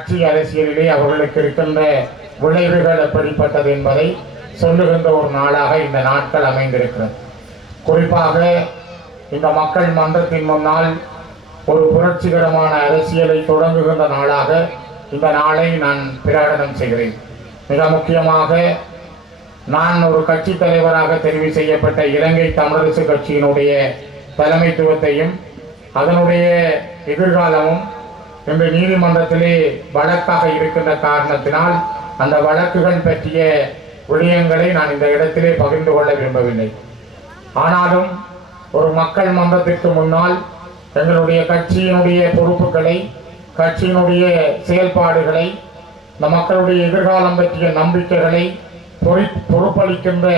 கட்சி அரசியலிலே அவர்களுக்கு இருக்கின்ற விளைவுகள் எப்படிப்பட்டது என்பதை சொல்லுகின்ற ஒரு நாளாக இந்த நாட்கள் அமைந்திருக்கிறது. குறிப்பாக இந்த மக்கள் மன்றத்தின் முன்னால் ஒரு புரட்சிகரமான அரசியலை தொடங்குகின்ற நாளாக இந்த நாளை நான் பிரகடனம் செய்கிறேன். மிக முக்கியமாக நான் ஒரு கட்சி தலைவராக தெரிவு செய்யப்பட்ட இலங்கை தமிழரசு கட்சியினுடைய தலைமைத்துவத்தையும் அதனுடைய எதிர்காலமும் இன்று நீதிமன்றத்திலே வழக்காக இருக்கின்ற காரணத்தினால் அந்த வழக்குகள் பற்றிய விடயங்களை நான் இந்த இடத்திலே பகிர்ந்து கொள்ள விரும்பவில்லை. ஆனாலும் ஒரு மக்கள் மன்றத்திற்கு முன்னால் எங்களுடைய கட்சியினுடைய பொறுப்புகளை கட்சியினுடைய செயல்பாடுகளை இந்த மக்களுடைய எதிர்காலம் பற்றிய நம்பிக்கைகளை பொறி பொறுப்பளிக்கின்ற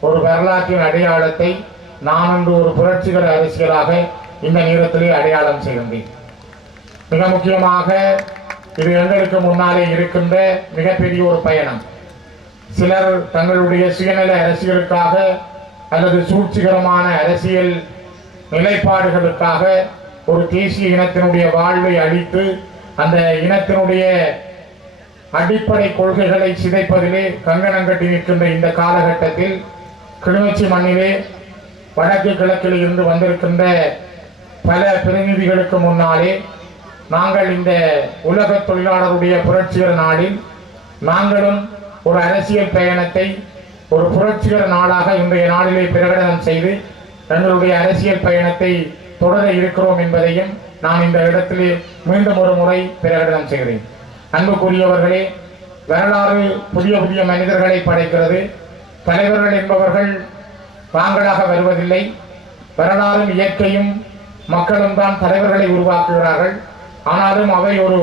ஒரு வரலாற்றின் அடையாளத்தை நான் இன்று ஒரு புரட்சிகர அரசியலாக இந்த நேரத்திலே அடையாளம் செய்கின்றேன் மிக முக்கியமாக இது எங்களுக்கு முன்னாலே இருக்கின்ற மிகப்பெரிய ஒரு பயணம். சிலர் தங்களுடைய சுயநல அரசியலுக்காக அல்லது சூழ்ச்சிகரமான அரசியல் நிலைப்பாடுகளுக்காக ஒரு தேசிய இனத்தினுடைய வாழ்வை அழித்து அந்த இனத்தினுடைய அடிப்படை கொள்கைகளை சிதைப்பதிலே கங்கணம் கட்டி நிற்கின்ற இந்த காலகட்டத்தில் கிளிநொச்சி மண்ணிலே வடக்கு கிழக்கில் இருந்து வந்திருக்கின்ற பல பிரதிநிதிகளுக்கு முன்னாலே நாங்கள் இந்த உலக தொழிலாளருடைய புரட்சிகர நாளில் நாங்களும் ஒரு அரசியல் பயணத்தை ஒரு புரட்சிகர நாளாக இன்றைய நாளிலே பிரகடனம் செய்து தங்களுடைய அரசியல் பயணத்தை தொடர இருக்கிறோம் என்பதையும் நான் இந்த இடத்திலே மீண்டும் ஒரு முறை பிரகடனம் செய்கிறேன். அன்புக்குரியவர்களே வரலாறு புதிய புதிய மனிதர்களை படைக்கிறது. தலைவர்கள் என்பவர்கள் தாங்களாக வருவதில்லை. வரலாறும் இயற்கையும் மக்களும் தான் தலைவர்களை உருவாக்குகிறார்கள். ஆனாலும் அவை ஒரு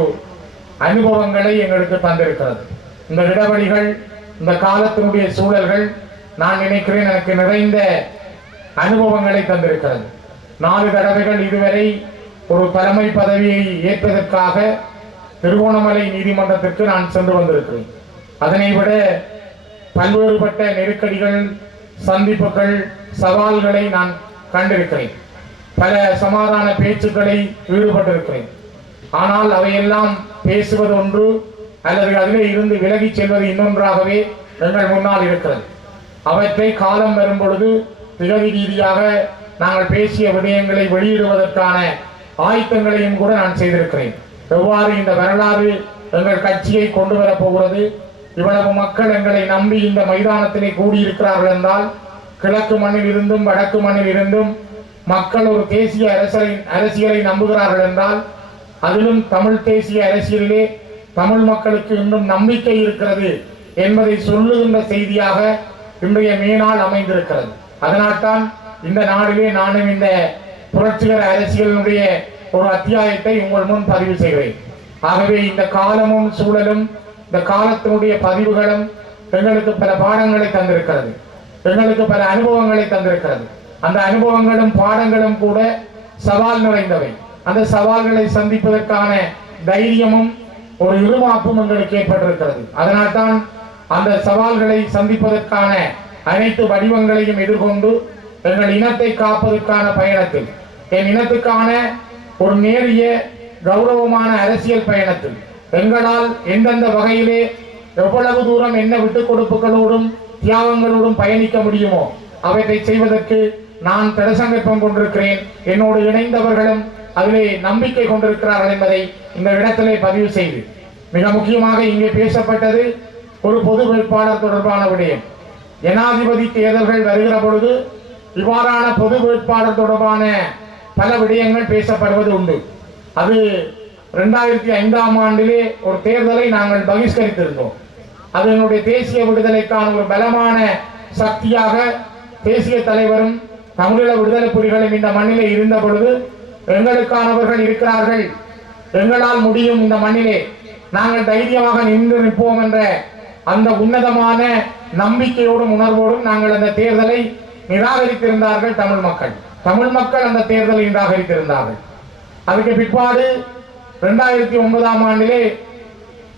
அனுபவங்களை எங்களுக்கு தந்திருக்கிறது. இந்த இடைவெளிகள் இந்த காலத்தினுடைய சூழல்கள் நான் நினைக்கிறேன் எனக்கு நிறைந்த அனுபவங்களை தந்திருக்கிறது. நாலு தடவைகள் இதுவரை ஒரு தலைமை பதவியை ஏற்பதற்காக திருகோணமலை நீதிமன்றத்திற்கு நான் சென்று வந்திருக்கிறேன். அதனை விட பல்வேறுபட்ட நெருக்கடிகள் சந்திப்புகள் சவால்களை நான் கண்டிருக்கிறேன். பல சமாதான பேச்சுக்களை ஈடுபட்டிருக்கிறேன். ஆனால் அவையெல்லாம் பேசுவது ஒன்று அல்லது அதிலே இருந்து விலகிச் செல்வது இன்னொன்றாகவே எங்கள் முன்னால் இருக்கிறது. அவற்றை காலம் வரும் பொழுது திகதி ரீதியாக நாங்கள் பேசிய விடயங்களை வெளியிடுவதற்கான ஆயத்தங்களையும் கூட நான் செய்திருக்கிறேன். எவ்வாறு இந்த வரலாறு எங்கள் கட்சியை கொண்டு வரப்போகிறது இவ்வளவு மக்கள் எங்களை நம்பி இந்த மைதானத்திலே கூடியிருக்கிறார்கள் என்றால் கிழக்கு மண்ணில் இருந்தும் வடக்கு மண்ணில் இருந்தும் மக்கள் ஒரு தேசிய அரசியலை அரசியலை நம்புகிறார்கள் என்றால் அதிலும் தமிழ் தேசிய அரசியலிலே தமிழ் மக்களுக்கு இன்னும் நம்பிக்கை இருக்கிறது என்பதை சொல்லுகின்ற செய்தியாக இன்றைய மேனால் அமைந்திருக்கிறது. அதனால்தான் இந்த நாளிலே நானும் இந்த புரட்சிகர அரசியலினுடைய ஒரு அத்தியாயத்தை உங்கள் முன் பதிவு செய்கிறேன். ஆகவே இந்த காலமும் சூழலும் இந்த காலத்தினுடைய பதிவுகளும் எங்களுக்கு பல பாடங்களை தந்திருக்கிறது. எங்களுக்கு பல அனுபவங்களை தந்திருக்கிறது. அந்த அனுபவங்களும் பாடங்களும் கூட சவால் நிறைந்தவை. அந்த சவால்களை சந்திப்பதற்கான தைரியமும் ஒரு இருமாப்பும் எங்களுக்கு ஏற்பட்டிருக்கிறது. அதனால்தான் அந்த சவால்களை சந்திப்பதற்கான அனைத்து வடிவங்களையும் எதிர்கொண்டு எங்கள் இனத்தை காப்பதற்கான பயணத்தில் என் இனத்துக்கான ஒரு நேரிய கௌரவமான அரசியல் பயணத்தில் எங்களால் எந்தெந்த வகையிலே எவ்வளவு தூரம் என்ன விட்டுக் கொடுப்புகளோடும் தியாகங்களோடும் பயணிக்க முடியுமோ அவற்றை செய்வதற்கு நான் தடசங்கற்பம் கொண்டிருக்கிறேன். என்னோடு இணைந்தவர்களும் அதிலே நம்பிக்கை கொண்டிருக்கிறார்கள் என்பதை இந்த இடத்திலே பதிவு செய்து. மிக முக்கியமாக இங்கே பேசப்பட்டது ஒரு பொது வேட்பாளர் தொடர்பான விடயம். ஜனாதிபதி தேர்தல்கள் வருகிற பொழுது இவ்வாறான பொது வேட்பாளர் தொடர்பான பல விடயங்கள் பேசப்படுவது உண்டு. அது ரெண்டாயிரத்தி ஐந்தாம் ஆண்டிலே ஒரு தேர்தலை நாங்கள் பகிஷ்கரித்திருந்தோம். அது என்னுடைய தேசிய விடுதலைக்கான ஒரு பலமான சக்தியாக தேசிய தலைவரும் தமிழீழ விடுதலை புலிகளும் இந்த மண்ணிலே இருந்த பொழுது எங்களுக்கானவர்கள் இருக்கிறார்கள். எங்களால் முடியும் இந்த மண்ணிலே. நாங்கள் தைரியமாக நின்று நிற்போம் என்ற அந்த உன்னதமான நம்பிக்கையோடும் உணர்வோடும் நாங்கள் அந்த தேர்தலை நிராகரித்திருந்தார்கள் தமிழ் மக்கள். தமிழ் மக்கள் அந்த தேர்தலை நிராகரித்திருந்தார்கள். அதுக்கு பிற்பாடு இரண்டாயிரத்தி ஒன்பதாம் ஆண்டிலே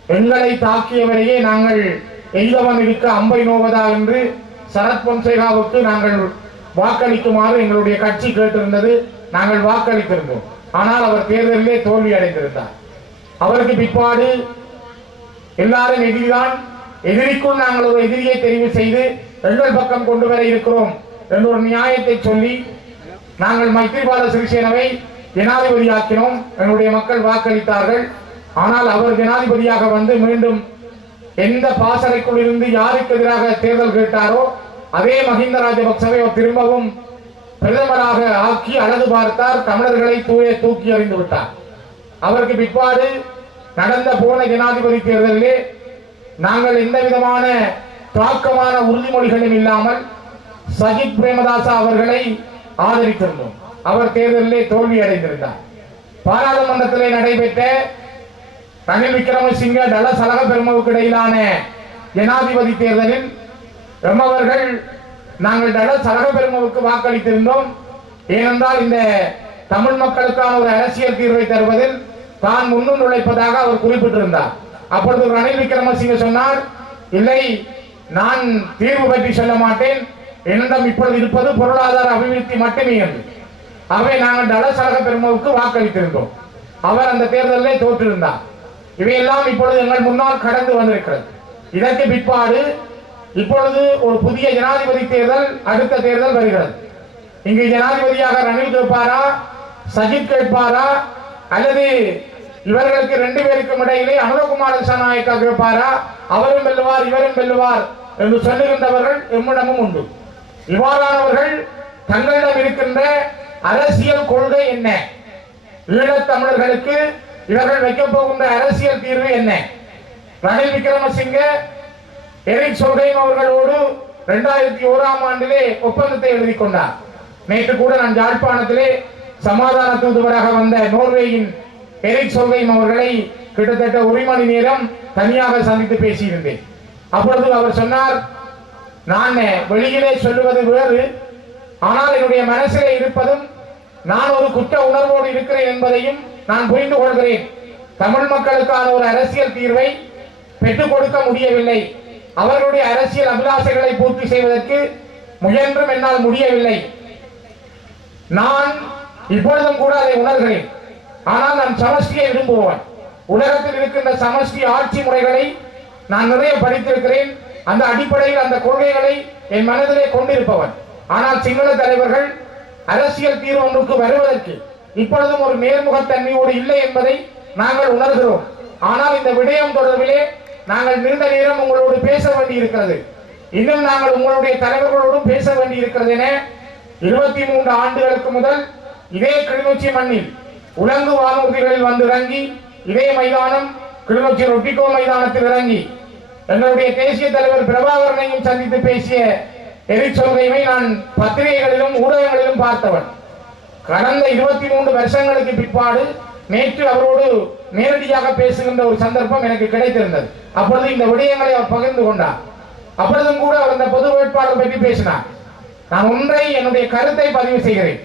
எங்களை தாக்கியவரையே நாங்கள் எய்தவன் இருக்க அம்பை நோவதா என்று சரத் பொன்சேகாவுக்கு நாங்கள் வாக்களிக்குமாறு எங்களுடைய கட்சி கேட்டிருந்தது. நாங்கள் வாக்களித்திருந்தோம். ஆனால் அவர் தேர்தலிலே தோல்வி அடைந்திருந்தார். அவருக்கு பிற்பாடு எல்லாரும் எதிரிதான் எதிரிக்குள் நாங்கள் ஒரு எதிரியை தெரிவு செய்து எங்கள் பக்கம் கொண்டு வர இருக்கிறோம் என்ற ஒரு நியாயத்தை சொல்லி நாங்கள் மைத்ரிபால சிறிசேனவை ஜனாதிபதியாக்கினோம் எங்களுடைய மக்கள் வாக்களித்தார்கள். ஆனால் அவர் ஜனாதிபதியாக வந்து மீண்டும் எந்த பாசறைக்குள் இருந்து யாருக்கு எதிராக தேர்தல் கேட்டாரோ அதே மஹிந்த ராஜபக்சவை அவர் திரும்பவும் பிரதமராக ஆக்கி அழகு பார்த்தார் தமிழர்களை தூய தூக்கி அறிந்து விட்டார். அவருக்கு பிற்பாடு நடந்த போன ஜனாதிபதி தேர்தலிலே நாங்கள் எந்த விதமான தாக்கமான உறுதிமொழிகளும் இல்லாமல் சஜித் பிரேமதாசா அவர்களை ஆதரித்திருந்தோம். அவர் தேர்தலிலே தோல்வி அடைந்திருந்தார். பாராளுமன்றத்திலே நடைபெற்ற ரணில் விக்ரமசிங்க டல சலக பெருமவுக்கு இடையிலான ஜனாதிபதி தேர்தலில் எம்மவர்கள் நாங்கள் டல சலக வாக்களித்திருந்தோம். ஏனென்றால் இந்த தமிழ் மக்களுக்கான ஒரு அரசியல் தீர்வை தருவதில் தான் முன்னும் நுழைப்பதாக அவர் குறிப்பிட்டிருந்தார். அப்பொழுது ரணில் விக்ரமசிங்க சொன்னார் இல்லை நான் தீர்வு பற்றி சொல்ல மாட்டேன். என்னிடம் இப்பொழுது இருப்பது பொருளாதார அபிவிருத்தி மட்டுமே என்று. அவை நாங்கள் டலசலக பெருமாவுக்கு வாக்களித்திருந்தோம். அவர் அந்த தேர்தலில் தோற்றிருந்தார். இவையெல்லாம் இப்பொழுது எங்கள் முன்னால் கடந்து வந்திருக்கிறது. இதற்கு பிற்பாடு இப்பொழுது ஒரு புதிய ஜனாதிபதி தேர்தல் அடுத்த தேர்தல் வருகிறது. இங்கு ஜனாதிபதியாக ரணில் கேட்பாரா சஜித் கேட்பாரா அல்லது இவர்களுக்கு ரெண்டு பேருக்கும் இடையிலே அனுரகுமார சனாயக்கா கேட்பாரா அவரும் வெல்லுவார் இவரும் வெல்லுவார் என்று சொல்லுகின்றவர்கள் எம்மிடமும் உண்டு. இவ்வாறானவர்கள் தங்களிடம் இருக்கின்ற அரசியல் கொள்கை என்ன? ஈழத்தமிழர்களுக்கு இவர்கள் வைக்கப் போகின்ற அரசியல் தீர்வு என்ன? ரணில் விக்ரமசிங்க எரிக் சொல்கைம் அவர்களோடு இரண்டாயிரத்தி ஓராம் ஆண்டிலே ஒப்பந்தத்தை எழுதி கொண்டார். நேற்று கூட நான் யாழ்ப்பாணத்திலே சமாதான தூதுவராக வந்த நோர்வேயின் எரிக் சொல்கைம் அவர்களை கிட்டத்தட்ட ஒரு மணி நேரம் தனியாக சந்தித்து பேசியிருந்தேன். அப்பொழுது அவர் சொன்னார் நான் வெளியிலே சொல்லுவது வேறு. ஆனால் என்னுடைய மனசிலே இருப்பதும் நான் ஒரு குற்ற உணர்வோடு இருக்கிறேன் என்பதையும் நான் புரிந்து கொள்கிறேன். தமிழ் மக்களுக்கான ஒரு அரசியல் தீர்வை பெற்றுக் கொடுக்க முடியவில்லை. அவர்களுடைய அரசியல் அபிலாசைகளை பூர்த்தி செய்வதற்கு முயன்றும் என்னால் முடியவில்லை. நான் இப்பொழுதும் கூட அதை உணர்கிறேன். ஆனால் நான் சமஷ்டியை விரும்புவேன் உலகத்தில் இருக்கின்ற சமஷ்டி ஆட்சி முறைகளை நான் நிறைய படித்திருக்கிறேன். அந்த அடிப்படையில் அந்த கொள்கைகளை என் மனதிலே கொண்டிருப்பவன். ஆனால் சிங்கள தலைவர்கள் அரசியல் தீர்வு ஒன்றுக்கு வருவதற்கு இப்பொழுதும் ஒரு நேர்முகத்தன்மையோடு இல்லை என்பதை நாங்கள் உணர்கிறோம். ஆனால் இந்த விடயம் தொடர்பிலே நாங்கள் நீண்ட நேரம் உங்களோடு பேச வேண்டி இருக்கிறது இன்னும் நாங்கள் உங்களுடைய தலைவர்களோடும் பேச வேண்டி இருக்கிறது என இருபத்தி மூன்று ஆண்டுகளுக்கு முதல் இதே கிளிநொச்சி மண்ணில் உலங்கு வானூர்திகளில் வந்து இறங்கி இதே மைதானம் கிளிநொச்சி ரொட்டிகோ மைதானத்தில் இறங்கி எங்களுடைய தேசிய தலைவர் பிரபாகரனையும் சந்தித்து பேசிய எரிச்சொல்கையுமே நான் பத்திரிகைகளிலும் ஊடகங்களிலும் பார்த்தவன். கடந்த இருபத்தி மூன்று வருஷங்களுக்கு பிற்பாடு நேற்று அவரோடு நேரடியாக பேசுகின்ற ஒரு சந்தர்ப்பம் எனக்கு கிடைத்திருந்தது. அப்பொழுது இந்த விடயங்களை அவர் பகிர்ந்து கொண்டார். அப்பொழுதும் கூட அவர் இந்த பொது வேட்பாளர் பற்றி பேசினார். நான் ஒன்றை என்னுடைய கருத்தை பதிவு செய்கிறேன்.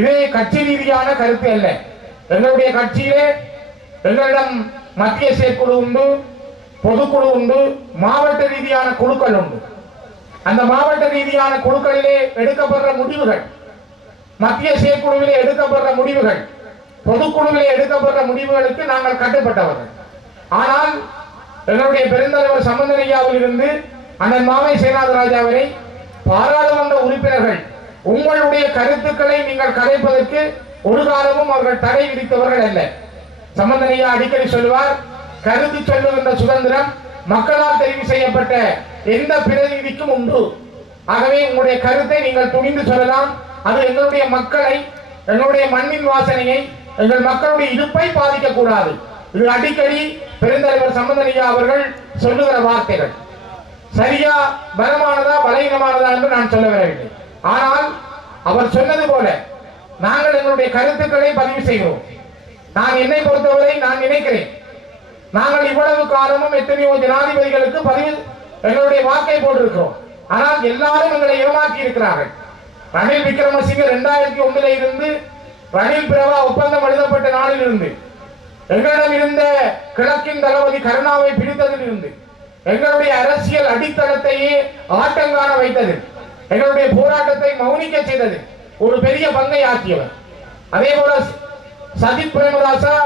இது கட்சி ரீதியான கருத்து அல்ல. எங்களுடைய கட்சியிலே எங்களிடம் மத்திய செயற்குழு உண்டு பொதுக்குழு உண்டு மாவட்ட ரீதியான குழுக்கள் உண்டு. அந்த மாவட்ட ரீதியான குழுக்களிலே எடுக்கப்படுற முடிவுகள் மத்திய செயற்குழுவிலே எடுக்கப்படுற முடிவுகள் பொதுக்குழுவில் எடுக்கப்பட்ட முடிவுகளுக்கு நாங்கள் கட்டுப்பட்டவர்கள். ஆனால் என்னுடைய பெருந்தலைவர் சம்பந்தனையாவில் இருந்து அண்ணன் மாமை சேனாதராஜா அவரை பாராளுமன்ற உறுப்பினர்கள் உங்களுடைய கருத்துக்களை நீங்கள் கதைப்பதற்கு ஒரு காலமும் அவர்கள் தடை விதித்தவர்கள் அல்ல. சம்பந்தனையா அடிக்கடி சொல்லுவார் கருத்து சொல்லுகின்ற சுதந்திரம் மக்களால் தெரிவு செய்யப்பட்ட எந்த பிரதிநிதிக்கும் உண்டு. ஆகவே உங்களுடைய கருத்தை நீங்கள் துணிந்து சொல்லலாம். அது எங்களுடைய மக்களை எங்களுடைய மண்ணின் வாசனையை எங்கள் மக்களுடைய இருப்பை பாதிக்க கூடாது இது அடிக்கடி பெருந்தலைவர் சம்பந்தனையா அவர்கள் சொல்லுகிற வார்த்தைகள். சரியா பலமானதா பலகீனமானதா என்று நான் சொல்ல வரவில்லை. ஆனால் அவர் சொன்னது போல நாங்கள் எங்களுடைய கருத்துக்களை பதிவு செய்கிறோம் நான் என்னை பொறுத்தவரை நான் நினைக்கிறேன். நாங்கள் இவ்வளவு காலமும் எத்தனையோ ஜனாதிபதிகளுக்கு பதிவு எங்களுடைய வாக்கை போட்டிருக்கிறோம். ஆனால் எல்லாரும் எங்களை ஏமாற்றி இருக்கிறார்கள். ரணில் விக்ரமசிங்க இரண்டாயிரத்தி ஒன்றில் இருந்து ரணில் பிரபா ஒப்பந்தம் எழுதப்பட்ட நாளில் இருந்து எங்களிடம் இருந்த கிழக்கின் தளபதி கருணாவை பிடித்ததில் இருந்து எங்களுடைய அரசியல் அடித்தளத்தையே ஆட்டங்காண வைத்தது எங்களுடைய போராட்டத்தை மௌனிக்க செய்தது ஒரு பெரிய பங்கை ஆக்கியவர் அதே போல சஜித் பிரேமதாசா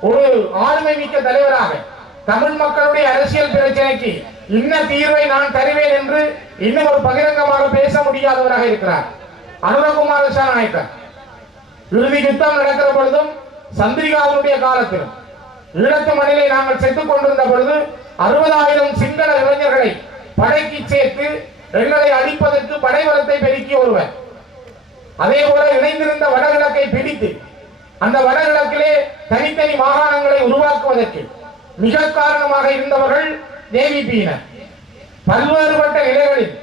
ஒரு ஆளுமை மிக்க தலைவராக தமிழ் மக்களுடைய அரசியல் பிரச்சனைக்கு இன்ன தீர்வை நான் தருவேன் என்று இன்னும் ஒரு பகிரங்கமாக பேச முடியாதவராக இருக்கிறார். அனுரகுமார நாயக்கர் இறுதி யுத்தம் நடக்கிற பொழுதும் சந்திரிகாவுடைய காலத்திலும். ஈழத்து மண்ணிலே நாங்கள் செத்துக் கொண்டிருந்த பொழுது அறுபதாயிரம் சிங்கள இளைஞர்களை படைக்கு சேர்த்து எங்களை அழிப்பதற்கு படைபலத்தை பெருக்கி ஒருவர். அதே போல இணைந்திருந்த வடகிழக்கை பிடித்து அந்த வடகிழக்கிலே தனித்தனி மாகாணங்களை உருவாக்குவதற்கு மிக காரணமாக இருந்தவர்கள் தேவிபியினர் பல்வேறுபட்ட நிலைகளில்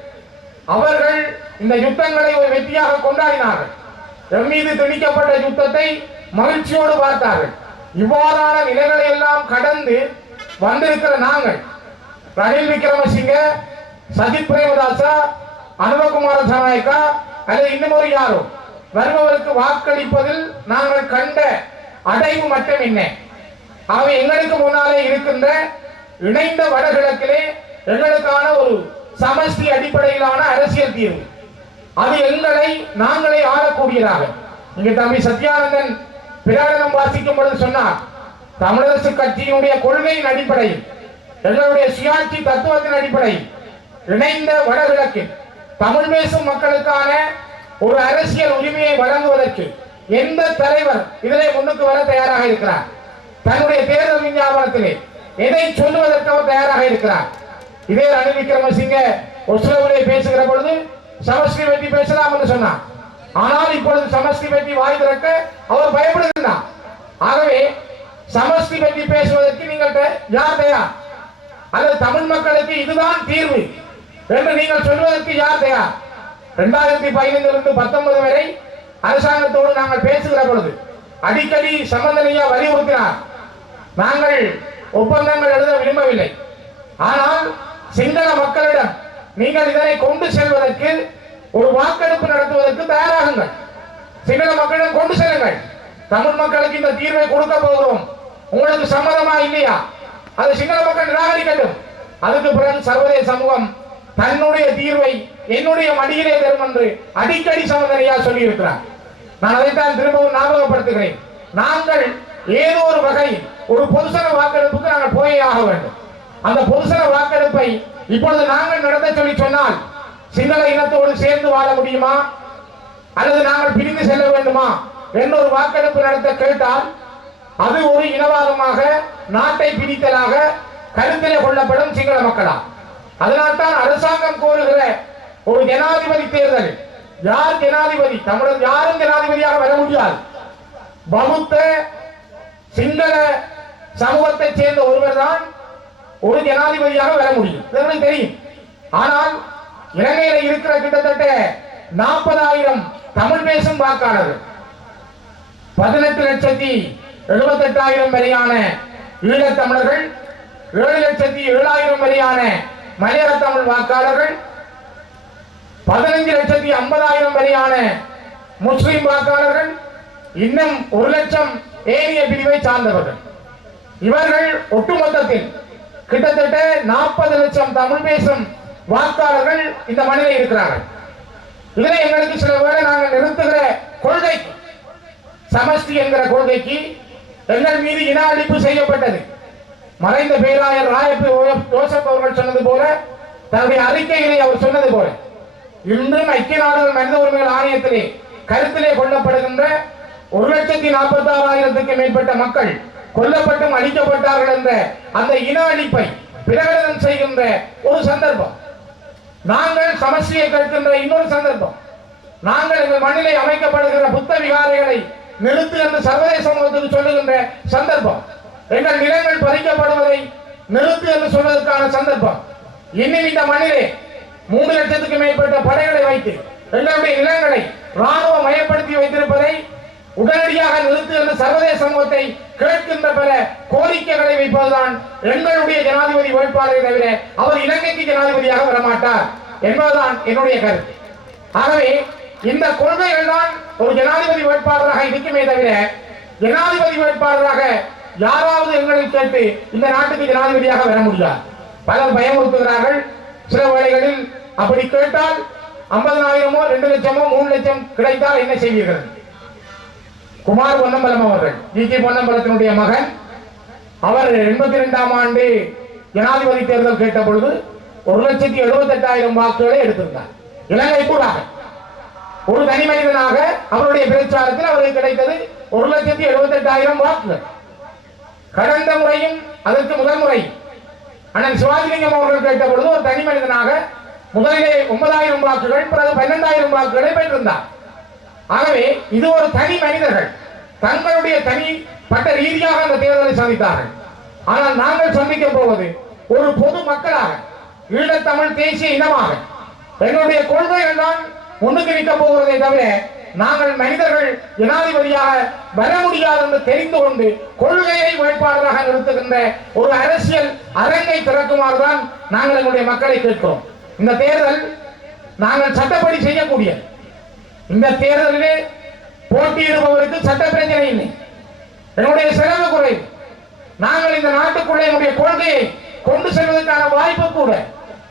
அவர்கள் இந்த யுத்தங்களை ஒரு வெற்றியாக கொண்டாடினார்கள். எம்மீது திணிக்கப்பட்ட யுத்தத்தை மகிழ்ச்சியோடு பார்த்தார்கள். இவ்வாறான நிலைகளை எல்லாம் கடந்து வந்திருக்கிற நாங்கள் ரணில் விக்ரமசிங்க சஜித் பிரேமதாசா அனுபகுமார சநாயக்கா அல்லது இன்னும் ஒரு யாரோ வருபவருக்கு வாக்களிப்பதில் நாங்கள் கண்ட அடைவு மட்டும் என்ன அவை எங்களுக்கு முன்னாலே இருக்கின்ற இணைந்த வடகிழக்கிலே எங்களுக்கான ஒரு சமஷ்டி அடிப்படையிலான அரசியல் தீர்வு. அது எங்களை நாங்களே ஆளக்கூடியதாக. இங்க தம்பி சத்யானந்தன் பிரகடனம் வாசிக்கும் பொழுது சொன்னார் தமிழரசு கட்சியினுடைய கொள்கையின் அடிப்படையில் எங்களுடைய சுயாட்சி தத்துவத்தின் அடிப்படையில் இணைந்த வடகிழக்கில் தமிழ் பேசும் மக்களுக்கான ஒரு அரசியல் உரிமையை வழங்குவதற்கு எந்த தலைவர் இதிலே முன்னுக்கு வர தயாராக இருக்கிறார்? தன்னுடைய தேர்தல் விஞ்ஞாபனத்திலே எதை சொல்லுவதற்கு அவர் தயாராக இருக்கிறார்? இதே ரணில் விக்ரமசிங்க ஒஸ்லோவிலே பேசுகிற பொழுது சமஸ்டி பற்றி பேசலாம் என்று சொன்னார் ஆனால் இப்பொழுது சமஸ்டி பற்றி வாய் திறக்க அவர் பயப்படுகின்றார். ஆகவே சமஸ்டி பற்றி பேசுவதற்கு நீங்கள் யார் தயார்? அல்லது தமிழ் மக்களுக்கு இதுதான் தீர்வு என்று நீங்கள் சொல்வதற்கு யார் தயார்? இரண்டாயிரத்தி பதினைந்திலிருந்து பத்தொன்பது வரை அரசாங்கத்தோடு நாங்கள் பேசுகிற பொழுது அடிக்கடி சம்பந்தனையா வலியுறுத்தினார். நாங்கள் ஒப்பந்தங்கள் எழுத விரும்பவில்லை. ஆனால் சிங்கள மக்களிடம் நீங்கள் இதனை கொண்டு செல்வதற்கு ஒரு வாக்கெடுப்பு நடத்துவதற்கு தயாராகுங்கள். சிங்கள மக்களிடம் கொண்டு செல்லுங்கள். தமிழ் மக்களுக்கு இந்த தீர்வை கொடுக்க போகிறோம். உங்களுக்கு சம்மதமா இல்லையா? அது சிங்கள மக்கள் நிராகரிக்கட்டும். அதுக்கு பிறகு சர்வதேச சமூகம் தன்னுடைய தீர்வை என்னுடைய மடியிலே தரும் என்று அடிக்கடி சமந்தனையா சொல்லி இருக்கிறார் நான் அதைத்தான் திரும்பவும் ஞாபகப்படுத்துகிறேன். நாங்கள் ஏதோ ஒரு வகை ஒரு பொதுசன வாக்கெடுப்புக்கு நாங்கள் போயே ஆக வேண்டும். அந்த பொதுசன வாக்கெடுப்பை இப்பொழுது நாங்கள் நடத்த சொல்லி சொன்னால் சிங்கள இனத்தோடு சேர்ந்து வாழ முடியுமா? அல்லது நாங்கள் பிரிந்து செல்ல வேண்டுமா? என்று ஒரு வாக்கெடுப்பு நடத்த கேட்டால் அது ஒரு இனவாதமாக நாட்டை பிரித்தலாக கருத்திலே கொள்ளப்படும் சிங்கள மக்களா? அதனால்தான் அரசாங்கம் கோருகிற ஒரு ஜனாதிபதி தேர்தல் யார் ஜனாதிபதி? தமிழர் யாரும் ஜனாதிபதியாக வர முடியாது. பௌத்த சிங்கள சமூகத்தைச் சேர்ந்த ஒருவர் தான் ஒரு ஜனாதிபதியாக வர முடியும். உங்களுக்கு தெரியும். ஆனால் இலங்கையில இருக்கிற கிட்டத்தட்ட நாற்பதாயிரம் தமிழ் பேசும் வாக்காளர்கள் பதினெட்டு லட்சத்தி எழுபத்தெட்டாயிரம் வரையான ஈழத்தமிழர்கள் ஏழு லட்சத்தி ஏழாயிரம் வரையான மலையாள தமிழ் வாக்காளர்கள் பதினஞ்சு லட்சத்தி ஐம்பதாயிரம் வரையான முஸ்லிம் வாக்காளர்கள் இன்னும் ஒரு லட்சம் ஏனிய பிரிவை சார்ந்தவர்கள். இவர்கள் ஒட்டுமொத்தத்தில் கிட்டத்தட்ட நாற்பது லட்சம் தமிழ் பேசும் வாக்காளர்கள் இந்த மண்ணிலே இருக்கிறார்கள். இதனை எங்களுக்கு சில பேரை நாங்கள் நிறுத்துகிற கொள்கை சமஷ்டி என்கிற கொள்கைக்கு எங்கள் மீது இன அழிப்பு செய்யப்பட்டது. மறைந்த பேராயர் ராயப்பு ஜோசப் அவர்கள் சொன்னது போல தன்னுடைய அறிக்கையிலே அவர் சொன்னது போல இன்றும் ஐக்கிய நாடுகள் மனித உரிமைகள் ஆணையத்திலே கருத்திலே கொல்லப்படுகின்ற ஒரு லட்சத்தி நாற்பத்தி ஆறாயிரத்துக்கு மேற்பட்ட மக்கள் கொல்லப்பட்டும் அழிக்கப்பட்டார்கள் என்ற அந்த இன அழிப்பை பிரகடனம் செய்கின்ற ஒரு சந்தர்ப்பம். நாங்கள் சமஸ்டியை கேட்கின்ற இன்னொரு சந்தர்ப்பம். நாங்கள் எங்கள் மண்ணிலே அமைக்கப்படுகிற புத்த விகாரைகளை நிறுத்து என்று சர்வதேச சமூகத்துக்கு சொல்லுகின்ற சந்தர்ப்பம். எங்கள் நிலங்கள் பறிக்கப்படுவதை நிறுத்து என்று சொல்வதற்கான சந்தர்ப்பம். இன்னும் இந்த மண்ணிலே மூன்று லட்சத்துக்கு மேற்பட்ட படைகளை வைத்து எங்களுடைய நிலங்களை ராணுவ மயப்படுத்தி வைத்திருப்பதை உடனடியாக நிறுத்து என்று சர்வதேச சமூகத்தை கேட்கின்ற பல கோரிக்கைகளை வைப்பதுதான் எங்களுடைய ஜனாதிபதி வேட்பாளரை தவிர அவர் இலங்கைக்கு ஜனாதிபதியாக வரமாட்டார் என்பதுதான் என்னுடைய கருத்து. ஆகவே இந்த கொள்கைகள் தான் ஒரு ஜனாதிபதி வேட்பாளராக இருக்குமே தவிர ஜனாதிபதி வேட்பாளராக யாராவது எங்களை கேட்டு இந்த நாட்டுக்கு ஜனாதிபதியாக வர முடியாது. பலர் பயமுறுத்துகிறார்கள். சில வேளைகளில் அப்படி கேட்டால் ஐம்பதனாயிரமோ ரெண்டு லட்சமோ மூணு லட்சம் கிடைத்தால் என்ன செய்வீர்கள்? குமார் பொன்னம்பலம் அவர்கள் ஜி. கே பொன்னம்பலத்தினுடைய மகன். அவர் எண்பத்தி ரெண்டாம் ஆண்டு ஜனாதிபதி தேர்தல் கேட்ட பொழுது ஒரு லட்சத்தி எழுபத்தி எட்டாயிரம் வாக்குகளை எடுத்திருந்தார். இலங்கை கூட ஒரு தனி மனிதனாக அவருடைய பிரச்சாரத்தில் அவருக்கு கிடைத்தது ஒரு லட்சத்தி எழுபத்தி எட்டாயிரம் வாக்குகள். கடந்த முறையும் அதற்கு முதல் முறை அண்ணன் சிவாஜிலிங்கம் அவர்கள் கேட்ட பொழுது ஒரு தனி மனிதனாக முதலிலே ஒன்பதாயிரம் வாக்குகள் பிறகு பன்னெண்டாயிரம் வாக்குகளை பெற்றிருந்தார். ஆகவே இது ஒரு தனி மனிதர்கள். தங்களுடைய தனிப்பட்ட ரீதியாக அந்த தேர்தலை சந்தித்தார்கள். ஆனால் நாங்கள் சந்திக்க போவது ஒரு பொது மக்களாக ஈழத்தமிழ் தேசிய இனமாக. என்னுடைய கொள்கைகள் தான் முன்னுக்கு நிற்க போகிறதை தவிர நாங்கள் மனிதர்கள் ஜனாதிபதியாக வர முடியாது என்று தெரிந்து கொண்டு கொள்கையை வேட்பாளராக நிறுத்துகின்ற ஒரு அரசியல் அரங்கை திறக்குமாறு தான் நாங்கள் எங்களுடைய மக்களை கேட்கிறோம். இந்த தேர்தல் நாங்கள் சட்டப்படி செய்யக்கூடியது. இந்த தேர்தலிலே போட்டியிடுபவருக்கு சட்ட பிரச்சனை இல்லை. என்னுடைய செலவு குறைவு. நாங்கள் இந்த நாட்டுக்குள்ளே என்னுடைய கொள்கையை கொண்டு செல்வதற்கான வாய்ப்பு கூட.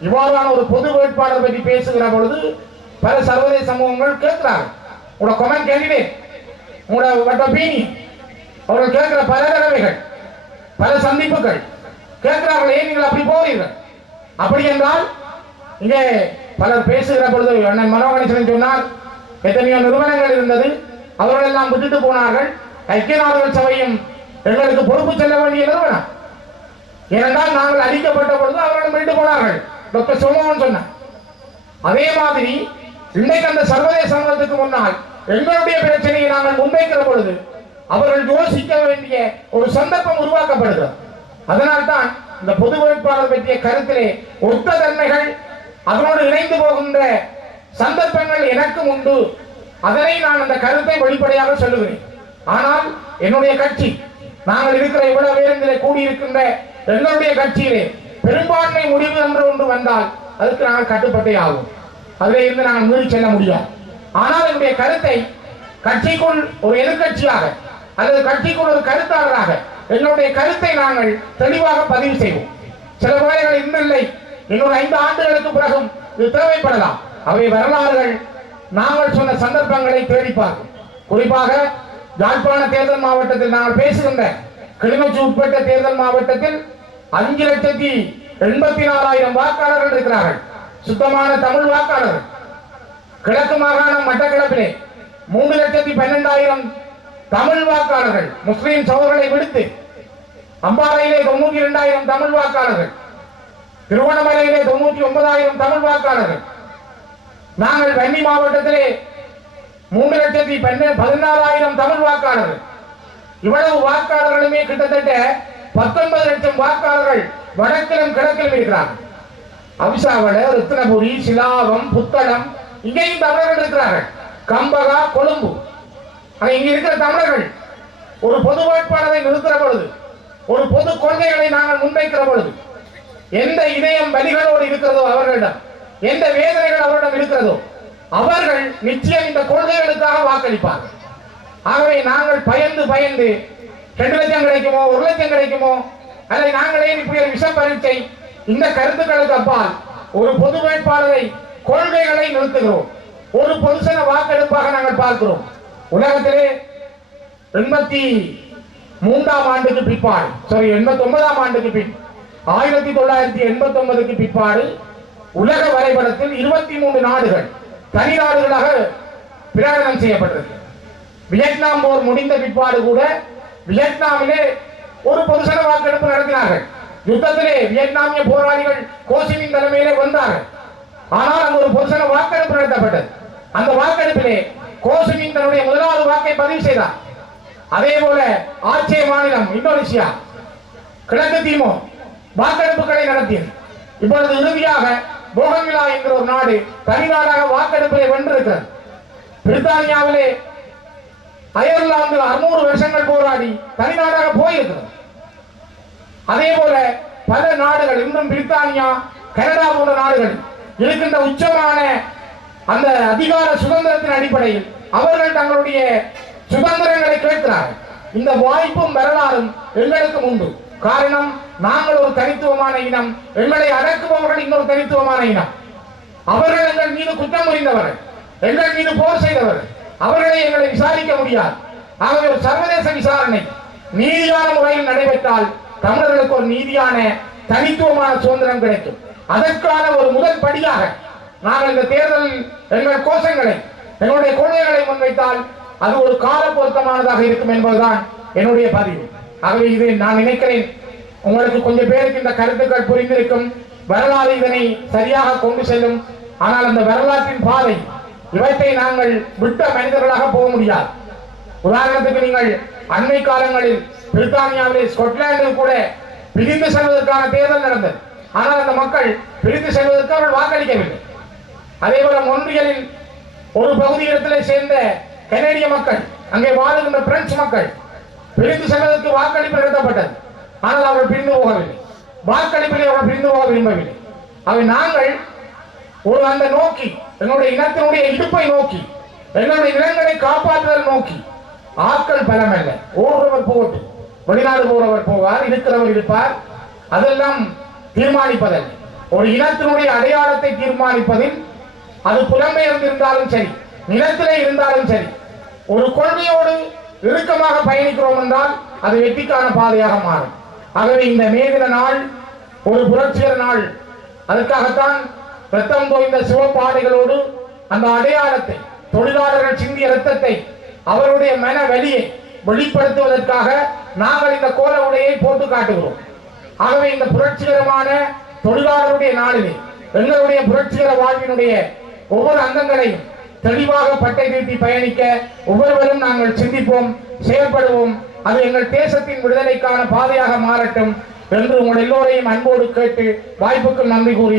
இவ்வாறான ஒரு பொது வேட்பாளர் பற்றி பேசுகிற பொழுது பல சர்வதேச சமூகங்கள் கேட்கிறார்கள். உங்களோட கொமன் கேண்டிடேட் உங்களோட வட்ட பீனி அவர்கள் கேட்கிற பல தடவைகள் பல சந்திப்புகள் கேட்கிறார்கள் ஏன் நீங்கள் அப்படி போகிறீர்கள். அப்படி என்றால் இங்கே பலர் பேசுகிற பொழுது அண்ணன் மனோகணேசன் சொன்னார் எத்தனையோ நிறுவனங்கள் இருந்தது. அவர்களெல்லாம் விட்டுட்டு போனார்கள். ஐக்கிய நாடுகள் சபையும் எங்களுக்கு பொறுப்பு செல்ல வேண்டிய நிறுவனம். ஏனென்றால் நாங்கள் அழிக்கப்பட்ட பொழுது அவர்களும் விட்டு போனார்கள். டாக்டர் சோமோகன் சொன்னார். அதே மாதிரி இன்னைக்கு அந்த சர்வதேச சங்கத்துக்கு முன்னால் எங்களுடைய பிரச்சனையை நாங்கள் முன்வைக்கிற பொழுது அவர்கள் யோசிக்க வேண்டிய ஒரு சந்தர்ப்பம் உருவாக்கப்படுகிறது. அதனால்தான் இந்த பொது வேட்பாளர் பற்றிய கருத்திலே ஒத்த தன்மைகள் அதனோடு இணைந்து போகின்ற சந்தர்ப்பங்கள் எனக்கும் உண்டு. அதனை நான் அந்த கருத்தை வெளிப்படையாக சொல்லுகிறேன். ஆனால் என்னுடைய கட்சி நாங்கள் இருக்கிற இவ்வளவு பேருந்திலே கூடியிருக்கின்ற எங்களுடைய கட்சியிலே பெரும்பான்மை முடிவு என்று ஒன்று வந்தால் அதுக்கு நாங்கள் கட்டுப்பட்டே ஆகும் அதிலே இருந்து நாங்கள் மீறி செல்ல முடியாது. ஆனால் என்னுடைய கருத்தை கட்சிக்குள் ஒரு எதிர்க்கட்சியாக அல்லது கட்சிக்குள் ஒரு கருத்தாளராக என்னுடைய கருத்தை நாங்கள் தெளிவாக பதிவு செய்வோம். சில வேளைகள் இன்னும் இல்லை. இன்னொரு ஐந்து ஆண்டுகளுக்கு பிறகும் இது தேவைப்படலாம். அவை வரலாறுகள். நாங்கள் சொன்ன சந்தர்ப்பங்களை தேடி பார்க்கும் குறிப்பாக யாழ்ப்பாண தேர்தல் மாவட்டத்தில் நாங்கள் பேசுகின்ற கிளிநொச்சி உட்பட்ட தேர்தல் மாவட்டத்தில் அஞ்சு லட்சத்தி எண்பத்தி நாலாயிரம் வாக்காளர்கள் இருக்கிறார்கள். சுத்தமான தமிழ் வாக்காளர்கள். கிழக்கு மாகாணம் மட்டக்கிழப்பிலே மூன்று லட்சத்தி பன்னெண்டாயிரம் தமிழ் வாக்காளர்கள் முஸ்லீம் சகோதரர்களை விடுத்து அம்பாறையிலே தொண்ணூத்தி இரண்டாயிரம் தமிழ் வாக்காளர்கள் திருவண்ணாமலையிலே தொண்ணூத்தி ஒன்பதாயிரம் தமிழ் வாக்காளர்கள் நாங்கள் வன்னி மாவட்டத்திலே மூன்று லட்சத்தி பன்ன பதினாலாயிரம் தமிழ் வாக்காளர்கள். இவ்வளவு வாக்காளர்களுமே கிட்டத்தட்ட பத்தொன்பது லட்சம் வாக்காளர்கள் வடக்கிலும் கிழக்கிலும் இருக்கிறார்கள். அபிசாவட ரத்னபுரி சிலாவம் புத்தளம் இங்கேயும் தமிழர்கள் இருக்கிறார்கள். கம்பகா கொழும்பு. ஆனால் இங்க இருக்கிற தமிழர்கள் ஒரு பொது வேட்பாளரை நிறுத்துகிற பொழுது ஒரு பொது கொள்கைகளை நாங்கள் முன்வைக்கிற பொழுது எந்த இதயம் வலிகளோடு இருக்கிறதோ அவர்களிடம் எந்த வேதனைகள் அவரிடம் இருக்கிறதோ அவர்கள் நிச்சயம் இந்த கொள்கைகளுக்காக வாக்களிப்பார்கள். ஆகவே நாங்கள் பயந்து பயந்து ரெண்டு லட்சம் கிடைக்குமோ ஒரு லட்சம் கிடைக்குமோ அல்லது நாங்களே இப்படி ஒரு விஷ பரீட்சை இந்த கருத்துக்களுக்கு அப்பால் ஒரு பொது வேட்பாளரை கொள்கைகளை நிறுத்துகிறோம். ஒரு பொதுசன வாக்கெடுப்பாக நாங்கள் பார்க்கிறோம். உலகத்திலே எண்பத்தி மூன்றாம் ஆண்டுக்கு பிற்பாடு சாரி எண்பத்தி ஒன்பதாம் ஆண்டுக்கு பின் ஆயிரத்தி தொள்ளாயிரத்தி எண்பத்தி ஒன்பதுக்கு பிற்பாடு உலக வரைபடத்தில் இருபத்தி மூன்று நாடுகள் தனி நாடுகளாக பிரகடனம் செய்யப்பட்டது. வியட்நாம் போர் முடிந்த பிற்பாடு கூட வியட்நாமிலே ஒரு பொதுசன வாக்கெடுப்பு நடத்தினார்கள். யுத்தத்திலே வியட்நாமிய போராளிகள் கோசிமின் தலைமையிலே வந்தார்கள். ஆனால் அங்கு ஒரு பொதுசன வாக்கெடுப்பு நடத்தப்பட்டது. அந்த வாக்கெடுப்பிலே கோசிமின் தன்னுடைய முதலாவது வாக்கை பதிவு செய்தார். அதே போல ஆட்சிய மாநிலம் இந்தோனேசியா கிழக்கு தீமோ வாக்கெடுப்புகளை நடத்தியது. இப்பொழுது இறுதியாக போகன்விலா என்கிற ஒரு நாடு தனிநாடாக வாக்கெடுப்பிலே வென்றிருக்கிறது. பிரித்தானியாவிலே அயர்லாந்து அறுநூறு வருஷங்கள் போராடி தனிநாடாக போயிருக்கிறது. அதே போல பல நாடுகள் இன்னும் பிரித்தானியா கனடா போன்ற நாடுகள் இருக்கின்ற உச்சமான அந்த அதிகார சுதந்திரத்தின் அடிப்படையில் அவர்கள் தங்களுடைய சுதந்திரங்களை கேட்கிறார்கள். இந்த வாய்ப்பும் வரலாறும் எங்களுக்கும் உண்டு. காரணம் நாங்கள் ஒரு தனித்துவமான இனம். எங்களை அடக்குபவர்கள் இன்னொரு தனித்துவமான இனம். அவர்கள் எங்கள் மீது குற்றம் புரிந்தவர்கள். எங்கள் மீது போர் செய்தவர்கள். அவர்களை எங்களை விசாரிக்க முடியாது. ஆகவே ஒரு சர்வதேச விசாரணை நீதியான முறையில் நடைபெற்றால் தமிழர்களுக்கு ஒரு நீதியான தனித்துவமான சுதந்திரம் கிடைக்கும். அதற்கான ஒரு முதல் படியாக நாங்கள் இந்த தேர்தல் எங்கள் கோஷங்களை எங்களுடைய கொள்கைகளை முன்வைத்தால் அது ஒரு கால பொருத்தமானதாக இருக்கும் என்பதுதான் என்னுடைய பதிவு. ஆகவே இது நான் நினைக்கிறேன். உங்களுக்கு கொஞ்சம் பேருக்கு இந்த கருத்துக்கள் புரிந்திருக்கும். வரலாறு இதனை சரியாக கொண்டு செல்லும். ஆனால் அந்த வரலாற்றின் பாதை இவற்றை நாங்கள் விட்ட மனிதர்களாக போக முடியாது. உதாரணத்துக்கு நீங்கள் அண்மை காலங்களில் பிரித்தானியாவிலே ஸ்கொட்லாண்டில் கூட பிரிந்து செல்வதற்கான தேர்தல் நடந்தது. ஆனால் அந்த மக்கள் பிரிந்து செல்வதற்கு அவர்கள் வாக்களிக்கவில்லை. அதே போல மொன்றியலில் ஒரு பகுதியிடத்திலே சேர்ந்த கனேடிய மக்கள் அங்கே வாழுகின்ற பிரெஞ்சு மக்கள் பிரிந்து செல்வதற்கு வாக்களிப்பு நடத்தப்பட்டது ஆனால் அவர்கள் பிரிந்து போகவில்லை. வாக்களிப்பில் அவர்கள் பிரிந்து போக விரும்பவில்லை. அவை நாங்கள் ஒரு அந்த நோக்கி எங்களுடைய இனத்தினுடைய இடுப்பை நோக்கி எங்களுடைய நிலங்களை காப்பாற்றுதல் நோக்கி ஆட்கள் பலமல்ல. ஓடுறவர் போகட்டும். வெளிநாடு போறவர் போவார் இருக்கிறவர் இருப்பார். அதெல்லாம் தீர்மானிப்பதல்ல ஒரு இனத்தினுடைய அடையாளத்தை தீர்மானிப்பதில் அது புலம்பெயர்ந்து இருந்தாலும் சரி நிலத்திலே இருந்தாலும் சரி ஒரு கொள்கையோடு இறுக்கமாக பயணிக்கிறோம் என்றால் அது வெற்றிக்கான பாதையாக மாறும். ஆகவே இந்த மேதின நாள் ஒரு புரட்சிகர நாள். அதற்காகத்தான் ரத்தம் தோய்ந்த சிவப்பாடைகளோடு அந்த அடையாளத்தை தொழிலாளர்கள் சிந்திய ரத்தத்தை அவருடைய மன வழியை வெளிப்படுத்துவதற்காக நாங்கள் இந்த கோல உடையை போட்டு காட்டுகிறோம். ஆகவே இந்த புரட்சிகரமான தொழிலாளருடைய நாளிலே எங்களுடைய புரட்சிகர வாழ்வினுடைய ஒவ்வொரு அங்கங்களையும் தெளிவாக பட்டை தீட்டி பயணிக்க ஒவ்வொருவரும் நாங்கள் சிந்திப்போம் செயல்படுவோம். அது எங்கள் தேசத்தின் விடுதலைக்கான பாதையாக மாறட்டும் என்று உங்கள் எல்லோரையும் அன்போடு கேட்டு வாய்ப்புக்கு நன்றி கூறி